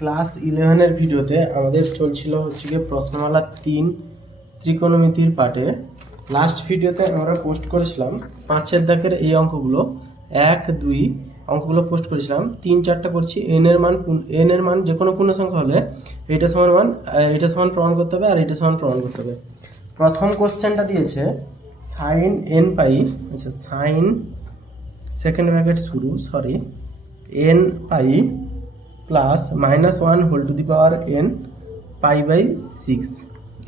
Class 11-এর ভিডিওতে আমাদের চলছিল হচ্ছে গিয়ে প্রশ্নমালা 3 ত্রিকোণমিতির পার্টে। লাস্ট ভিডিওতে আমরা পোস্ট করেছিলাম 5-এর দাগের এই অঙ্কগুলো 1, 2 অঙ্কগুলো পোস্ট করেছিলাম। 3, 4টা করছি। এন এর মান যে কোনো পূর্ণ সংখ্যা হলে এইটা সমান এইটা সমান প্রমাণ করতে হবে আর এইটা সমান প্রমাণ করতে হবে। প্রথম কোশ্চেনটা দিয়েছে সাইন এন পাই, আচ্ছা সাইন সেকেন্ড ব্র্যাকেট শুরু n pi plus -1 whole to the power n π/6।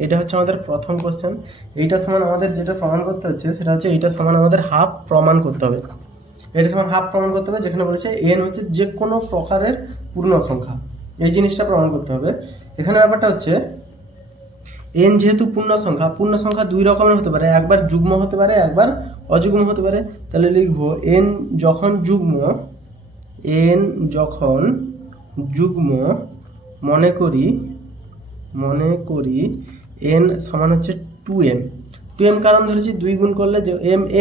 এটা হচ্ছে আমাদের প্রথম কোশ্চেন। এইটা সমান আমাদের যেটা প্রমাণ করতে হচ্ছে সেটা হচ্ছে এইটা সমান আমাদের হাফ প্রমাণ করতে হবে। এটা সমান হাফ প্রমাণ করতে হবে, যেখানে বলেছে n হচ্ছে যে কোনো প্রকারের পূর্ণ সংখ্যা, এই জিনিসটা প্রমাণ করতে হবে। এখানে ব্যাপারটা হচ্ছে n যেহেতু পূর্ণ সংখ্যা দুই রকমের হতে পারে, একবার যুগ্ম হতে পারে একবার অযুগ্ম হতে পারে। তাহলে লিখবো n যখন যুগ্ম মনে করি n সমান হচ্ছে 2m কারণ ধরেছি 2 গুণ করলে যে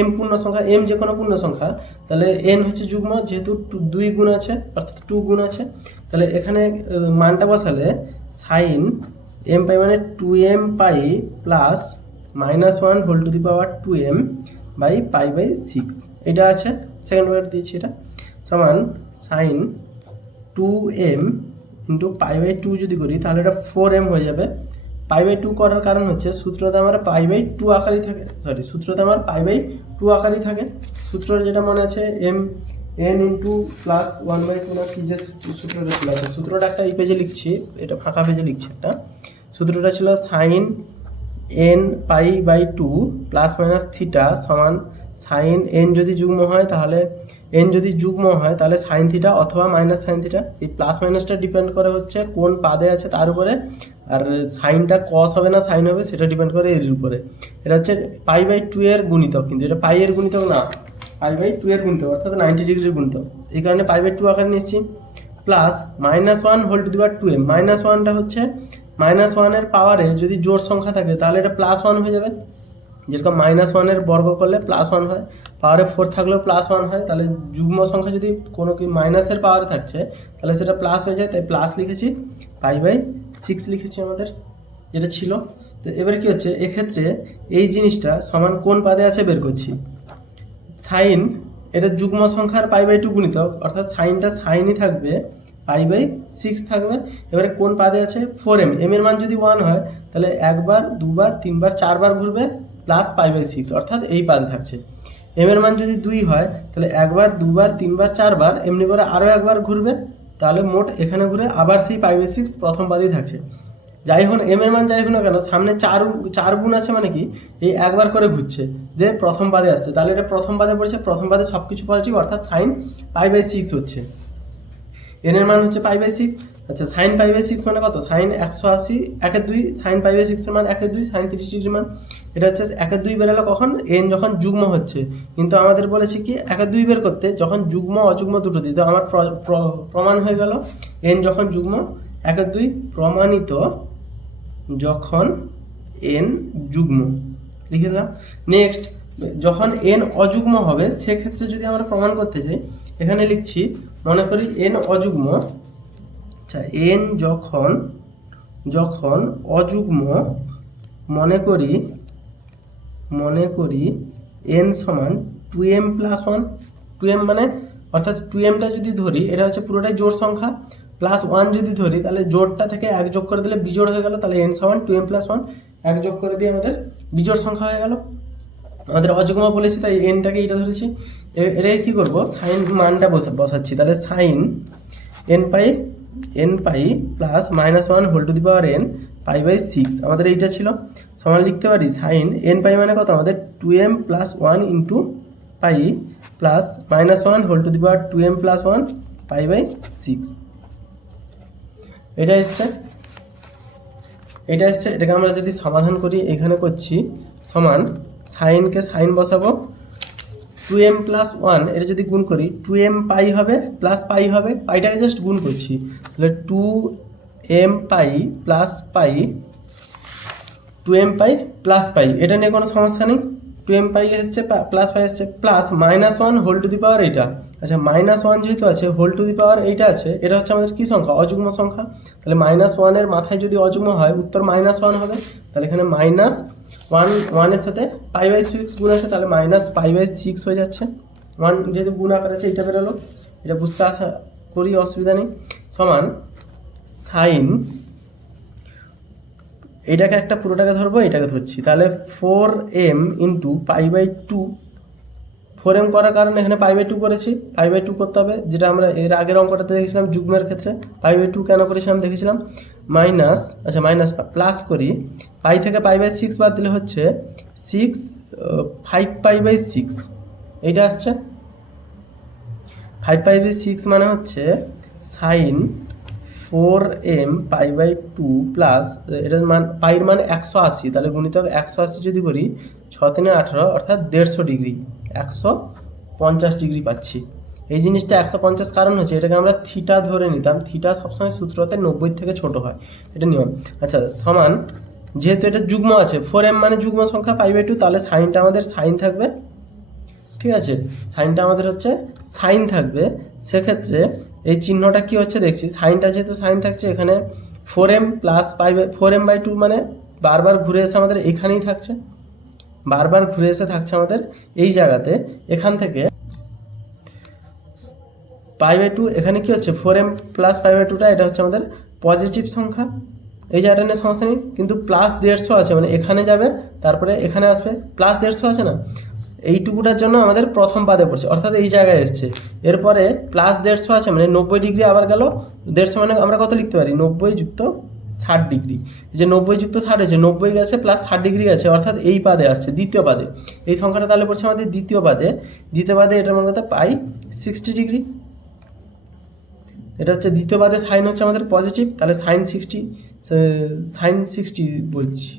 m পূর্ণ সংখ্যা, m যে কোনো পূর্ণ সংখ্যা, তাহলে n হচ্ছে যুগ্ম, যেহেতু 2 গুণ আছে অর্থাৎ 2 গুণ আছে, তাহলে এখানে মানটা বসালে সাইন m পাই মানে 2m pi plus -1 whole to the power 2m by π/6 এটা আছে, সেকেন্ড ওয়ার্ড দিয়েছি, এটা সমান সাইন 2m ইন্টু π/2 যদি করি তাহলে এটা 4m হয়ে যাবে। π/2 করার কারণ হচ্ছে সূত্রতে আমার π/2 আকারই থাকে, সূত্রতে আমার π/2 আকারই থাকে। সূত্রটা যেটা মনে আছে n ইন্টু প্লাস 1/2 না কি যে সূত্রটা ছিল, আছে সূত্রটা একটা এই পেজে লিখছি, এটা ফাঁকা পেজে লিখছি একটা। সূত্রটা ছিল sine n π/2 plus minus theta সমান সাইন n যদি যুগ্ম হয় তাহলে সাইন থিটা অথবা মাইনাস সাইন থিটা। এই প্লাস মাইনাসটা ডিপেন্ড করে হচ্ছে কোন পাদে আছে তার উপরে, আর সাইনটা কস হবে না সাইন হবে সেটা ডিপেন্ড করে এর উপরে। এটা হচ্ছে π/2 এর গুণিতক, কিন্তু এটা পাই এর গুণিতক না, π/2 এর গুণিতক অর্থাৎ 90 ডিগ্রির গুণিতক, এই কারণে π/2 আকারে নিচ্ছি। Plus -1 whole to the power 2m, -1টা হচ্ছে -1 এর পাওয়ারে যদি জোড় সংখ্যা থাকে তাহলে এটা +1 হয়ে যাবে, যেরকম -1 এর বর্গ করলে +1 হয়, পাওয়ারে 4 থাকলেও +1 হয়। তাহলে যুগ্ম সংখ্যা যদি কোনো কি মাইনাসের পাওয়ারে থাকছে তাহলে সেটা প্লাস হয়ে যায়, তাই প্লাস লিখেছি, π/6 লিখেছি আমাদের যেটা ছিল। তো এবার কি হচ্ছে, এক্ষেত্রে এই জিনিসটা সমান কোন পাদে আছে বের করছি। সাইন এটা যুগ্ম সংখ্যার π/2 গুণিতক, অর্থাৎ সাইনটা সাইনই থাকবে, π/6 থাকবে। এবারে কোন পাদে আছে 4m, m এর মান যদি 1 হয় তাহলে একবার দুবার তিনবার চারবার ঘুরবে প্লাস π/6 অর্থাৎ এই পাদে থাকছে। m এর মান যদি 2 হয় তাহলে একবার দুবার তিনবার চারবার এমনি করে আরও একবার ঘুরবে, তাহলে মোট এখানে ঘুরে আবার সেই π/6 প্রথম পাদেই থাকছে। যাই হোক m এর মান যাই হোক না কেন, সামনে চার গুণ আছে মানে কি এই একবার করে ঘুরছে যে প্রথম পাদে আসছে, তাহলে এটা প্রথম পাদে পড়ছে, প্রথম পাদে সব কিছু পজিটিভ অর্থাৎ সাইন π/6 হচ্ছে। n এর মান হচ্ছে π/6, আচ্ছা সাইন π/6 মানে কত, সাইন 180 1/2, সাইন π/6 এর মান 1/2, সাইন 30 ডিগ্রি মান। এটা হচ্ছে 1/2 বেরোলো কখন, n যখন যুগ্ম হচ্ছে, কিন্তু আমাদের বলেছে কি 1/2 বের করতে যখন যুগ্ম অযুগ্ম দুটো দিতে। আমার প্রমাণ হয়ে গেল n যখন যুগ্ম 1/2 প্রমাণিত যখন n যুগ্ম, লিখে দিলাম। নেক্সট যখন n অযুগ্ম হবে সেক্ষেত্রে যদি আমরা প্রমাণ করতে যাই, এখানে লিখছি মনে করি n অযুগ্ম, আচ্ছা n যখন অযুগ্ম মনে করি n সমান 2m প্লাস 1, 2m মানে অর্থাৎ 2mটা যদি ধরি এটা হচ্ছে পুরোটাই জোড় সংখ্যা, প্লাস 1 যদি ধরি তাহলে জোড়টা থেকে 1 যোগ করে দিলে বিজোড় হয়ে গেল, তাহলে n সমান 2m প্লাস 1, 1 যোগ করে দিয়ে আমাদের বিজোড় সংখ্যা হয়ে গেল। আমাদের অযুগ্ম বলেছি তাই nটাকে এটা ধরেছি। এটাকে কী করবো, সাইন মানটা বসাচ্ছি, তাহলে sine n pi plus -1 whole to the power n π/6 আমাদের এইটা ছিল, সমান লিখতে পারি সাইন n পাই মানে কত আমাদের 2m plus 1 into pi plus -1 whole to the power 2m plus 1 π/6। এটা এসছে, এটাকে আমরা যদি সমাধান করি, এখানে করছি সমান সাইনকে সাইন বসাবো, 2m প্লাস 1 এটা যদি গুণ করি 2m পাই হবে প্লাস পাই হবে, পাইটাকে জাস্ট গুণ করছি, তাহলে 2m পাই প্লাস পাই, 2m পাই প্লাস পাই, এটা নিয়ে কোনো সমস্যা নেই। 2m পাই এসছে প্লাস পাই এসছে প্লাস -1 হোল টু দি পাওয়ার এইটা। আচ্ছা -1 যেহেতু আছে হোল টু দি পাওয়ার এইটা আছে, এটা হচ্ছে আমাদের কি সংখ্যা? অযুগ্ম সংখ্যা। তাহলে -1 এর মাথায় যদি অযুগ্ম হয় উত্তর -1 হবে। তাহলে এখানে -1 এর সাথে π/6 গুণ আছে, তাহলে -π/6 হয়ে যাচ্ছে। 1 যেহেতু গুণ আকার আছে এইটা বেরোলো, এটা বুঝতে আশা করি অসুবিধা নেই। সমান সাইন, এটাকে একটা পুরোটাকে ধরবো, এটাকে ধরছি, তাহলে 4m ইন্টু π/2। 4m করার কারণে এখানে π/2 করেছি, π/2 করতে হবে, যেটা আমরা এর আগের অঙ্কটাতে দেখেছিলাম যুগ্মের ক্ষেত্রে। π/2 কেন করেছিলাম দেখেছিলাম, মাইনাস প্লাস করি, পাই থেকে π/6 বাদ দিলে হচ্ছে 5π/6 এইটা আসছে। 5π/6 মানে হচ্ছে সাইন 4m π/2 প্লাস এটার মান পাইয়ের মান 180, তাহলে গুণিতক 180 যদি করি 6 × 18 অর্থাৎ 150 ডিগ্রি, 150 ডিগ্রি পাচ্ছি। এই জিনিসটা 150 কারণ হচ্ছে এটাকে আমরা থিটা ধরে নিতাম, থিটা সবসময় সূত্রতে 90 থেকে ছোট হয়, এটা নিয়ম। আচ্ছা সমান, যেহেতু এটা যুগ্ম আছে 4m মানে যুগ্ম সংখ্যা π/2, তাহলে সাইনটা আমাদের সাইন থাকবে, ঠিক আছে, সাইনটা আমাদের হচ্ছে সাইন থাকবে। সেক্ষেত্রে এই চিহ্নটা কি হচ্ছে দেখছি, সাইনটা যেহেতু সাইন থাকছে এখানে 4m প্লাস 4m/2 মানে বারবার ঘুরে এসে আমাদের এখানেই থাকছে, বারবার ঘুরে এসে থাকছে আমাদের এই জায়গাতে। এখান থেকে π/2 এখানে কি হচ্ছে 4m প্লাস π/2টা এটা হচ্ছে আমাদের পজিটিভ সংখ্যা, এই জায়গাটা নিয়ে সমস্যা নেই, কিন্তু +150 আছে মানে এখানে যাবে তারপরে এখানে আসবে, +150 আছে না, এইটুকুটার জন্য আমাদের প্রথম পাদে পড়ছে অর্থাৎ এই জায়গায় এসছে। এরপরে +150 আছে মানে 90 ডিগ্রি আবার গেল, 150 মানে আমরা কত লিখতে পারি 90 যুক্ত 60 ডিগ্রি, যে 90 যুক্ত 60 হয়েছে, 90 গেছে প্লাস 60 ডিগ্রি গেছে অর্থাৎ এই পাদে আসছে, দ্বিতীয় পাদে। এই সংখ্যাটা তাহলে পড়ছে আমাদের দ্বিতীয় পাদে, দ্বিতীয় পাদে এটার মান কত π/60 ডিগ্রি। এটা হচ্ছে দ্বিতীয় পাদে, সাইন হচ্ছে আমাদের পজিটিভ, তাহলে সাইন 60 বলছি,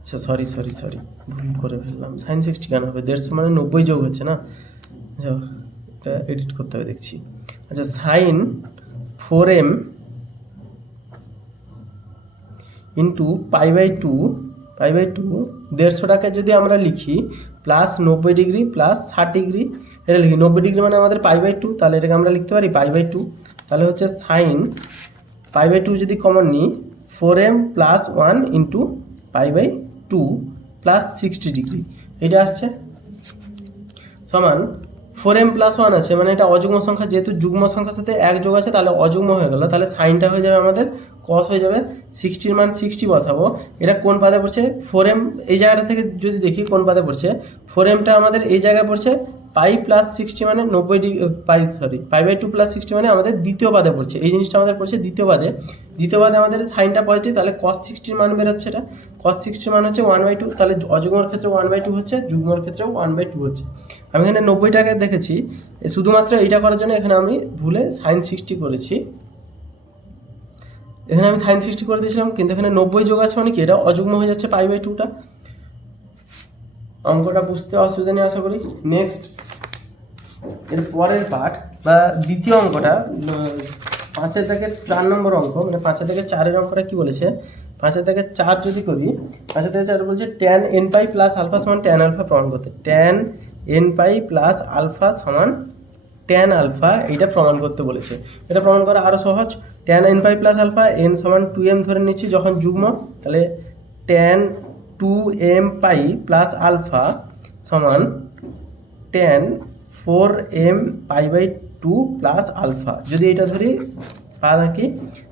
আচ্ছা সরি ভুল করে ফেললাম, সাইন 60 কেন হবে, 150 মানে 90 যোগ হচ্ছে না, এটা এডিট করতে হবে দেখছি। আচ্ছা সাইন 4m ইন্টু π/2, 150টাকে যদি আমরা লিখি প্লাস 90 ডিগ্রি প্লাস 60 ডিগ্রি, এটা লিখি 90 ডিগ্রি মানে আমাদের π/2, তাহলে এটাকে আমরা লিখতে পারি π/2, তাহলে হচ্ছে সাইন π/2 যদি কমন নিই 4m plus 1 into π/2 plus 60 degree এটা আসছে, সমান 4m প্লাস 1 আছে মানে এটা অযুগ্ম সংখ্যা, যেহেতু যুগ্ম সংখ্যার সাথে 1 যোগ আছে তাহলে অযুগ্ম হয়ে গেল, তাহলে সাইনটা হয়ে যাবে আমাদের কস হয়ে যাবে, 60 মান 60 বসাবো। এটা কোন পাদে পড়ছে 4m, এই জায়গাটা থেকে যদি দেখি কোন পাদে পড়ছে, 4mটা আমাদের এই জায়গায় পড়ছে π+60 মানে 90 ডিগ্রি, π/2 প্লাস 60 মানে আমাদের দ্বিতীয় পাদে পড়ছে, এই জিনিসটা আমাদের পড়ছে দ্বিতীয় পাদে। দ্বিতীয় পাদে আমাদের সাইনটা পজিটিভ, তাহলে cos 60 মান বেরোচ্ছে, এটা cos 60 মান হচ্ছে 1/2, তাহলে অযুগ্মর ক্ষেত্রে 1/2 হচ্ছে, যুগ্মর ক্ষেত্রেও 1/2 হচ্ছে। আমি এখানে 90টাকে দেখেছি, শুধুমাত্র এইটা করার জন্য এখানে আমি ভুলে সাইন 60 করেছি, এখানে আমি সাইন 60 করে দিয়েছিলাম, কিন্তু এখানে 90 যোগ আছে মানে কি এটা অযুগ্ম হয়ে যাচ্ছে π/2টা। অঙ্কটা বুঝতে অসুবিধা নেই আশা করি। নেক্সট এর পরের পার্ট বা দ্বিতীয় অঙ্কটা 5 থেকে 4 নম্বর অঙ্ক, মানে 5 থেকে 4 অঙ্কটা কি বলেছে, 5 থেকে 4 যদি করি, 5 থেকে 4 বলছে tan nπ প্লাস আলফা সমান tan আলফা প্রমাণ করতে, tan nπ প্লাস আলফা সমান tan আলফা, এইটা প্রমাণ করতে বলেছে। এটা প্রমাণ করা আরও সহজ, tan nπ plus alpha n সমান 2m ধরে নিচ্ছি যখন যুগ্ম, তাহলে tan 2m পাই প্লাস আলফা সমান tan 4m π/2 প্লাস আলফা, যদি এটা ধরি পা থাকি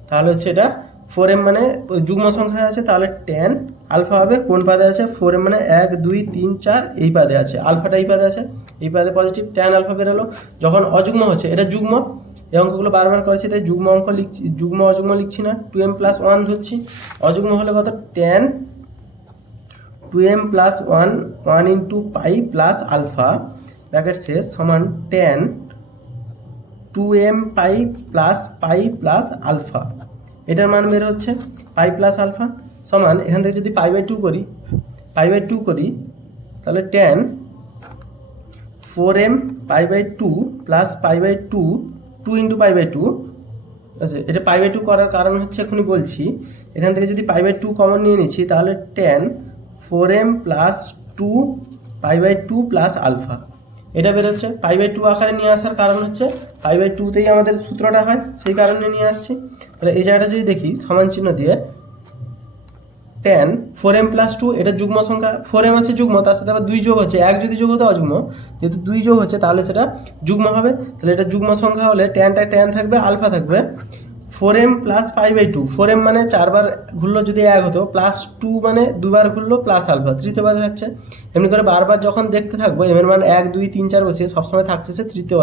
তাহলে হচ্ছে এটা 4m মানে যুগ্ম সংখ্যা আছে, তাহলে tan আলফা হবে কোন পাদে আছে, 4m মানে 1 2 3 4 এই পাদে আছে, আলফাটা এই পাদে আছে, এই পাদে পজিটিভ, tan আলফা বেরোলো। যখন অযুগ্ম হচ্ছে, এটা যুগ্ম, এই অঙ্কগুলো বারবার করেছি তাই যুগ্ম অঙ্ক লিখছি, যুগ্ম অযুগ্ম লিখছি না, 2m প্লাস 1 ধরছি, অযুগ্ম হলে কত tan 2m plus 1 into pi plus alpha bracket শেষ সমান tan 2m পাই প্লাস আলফা, এটার মান বের হচ্ছে পাই প্লাস আলফা সমান, এখান থেকে যদি π/2 করি তাহলে tan 4m π/2 প্লাস π/2 2 ইন্টু π/2, আচ্ছা এটা π/2 করার কারণ হচ্ছে এখনই বলছি, এখান থেকে যদি π/2 কমন নিয়ে নিচ্ছি তাহলে tan 4m plus 2 π/2 plus alpha. এটা বেরোচ্ছে π/2 আকারে নিয়ে আসার কারণ হচ্ছে π/2তেই আমাদের সূত্রটা হয়, সেই কারণে নিয়ে আসছি। তাহলে এই জায়গাটা যদি দেখি সমান চিহ্ন দিয়ে tan 4m প্লাস 2, এটা যুগ্ম সংখ্যা, 4m আছে যুগ্ম, তার সাথে আবার 2 যোগ হচ্ছে, 1 যদি যোগ হতো অযুগ্ম, যেহেতু 2 যোগ হচ্ছে তাহলে সেটা যুগ্ম হবে। তাহলে এটা যুগ্ম সংখ্যা হলে ট্যানটা ট্যান থাকবে, আলফা থাকবে 4m প্লাস π/2। 4m মানে 4 বার ঘুরলো যদি 1 হতো, প্লাস 2 মানে 2 বার ঘুরলো প্লাস আলফা, তৃতীয় বাদে থাকছে। এমনি করে বারবার যখন দেখতে থাকবো m এর মান 1 2 3 4 বসিয়ে সবসময় থাকছে সে তৃতীয়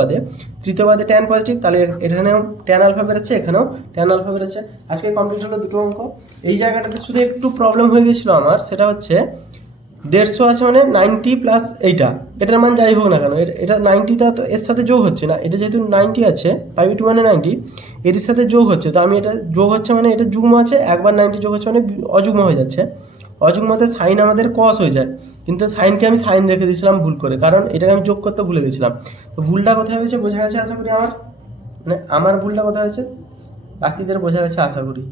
বাদে ট্যান পজিটিভ, তাহলে এখানেও ট্যান আলফা বেরোচ্ছে, এখানেও ট্যান আলফা বেরোচ্ছে। আজকে কমপ্লিট হলো দুটো অঙ্ক। এই জায়গাটাতে শুধু একটু প্রবলেম হয়ে গেছিলো আমার, সেটা হচ্ছে 150 আছে মানে 90 প্লাস এইটা, এটার মান যাই হোক না কেন, এটা 90টা তো এর সাথে যোগ হচ্ছে না, এটা যেহেতু 90 আছে π/2 মানে 90, এর সাথে যোগ হচ্ছে, তো আমি এটা যোগ হচ্ছে মানে এটা যুগ্ম আছে, একবার 90 যোগ হচ্ছে মানে অযুগ্ম হয়ে যাচ্ছে। অযুগ্মতে সাইন আমাদের কস হয়ে যায়, কিন্তু সাইনকে আমি সাইন রেখে দিয়েছিলাম ভুল করে, কারণ এটাকে আমি যোগ করতে ভুলে গেছিলাম। তো ভুলটা কোথায় হয়েছে বোঝা গেছে আশা করি, আমার ভুলটা কোথায় হয়েছে বাকিদের বোঝা গেছে আশা করি।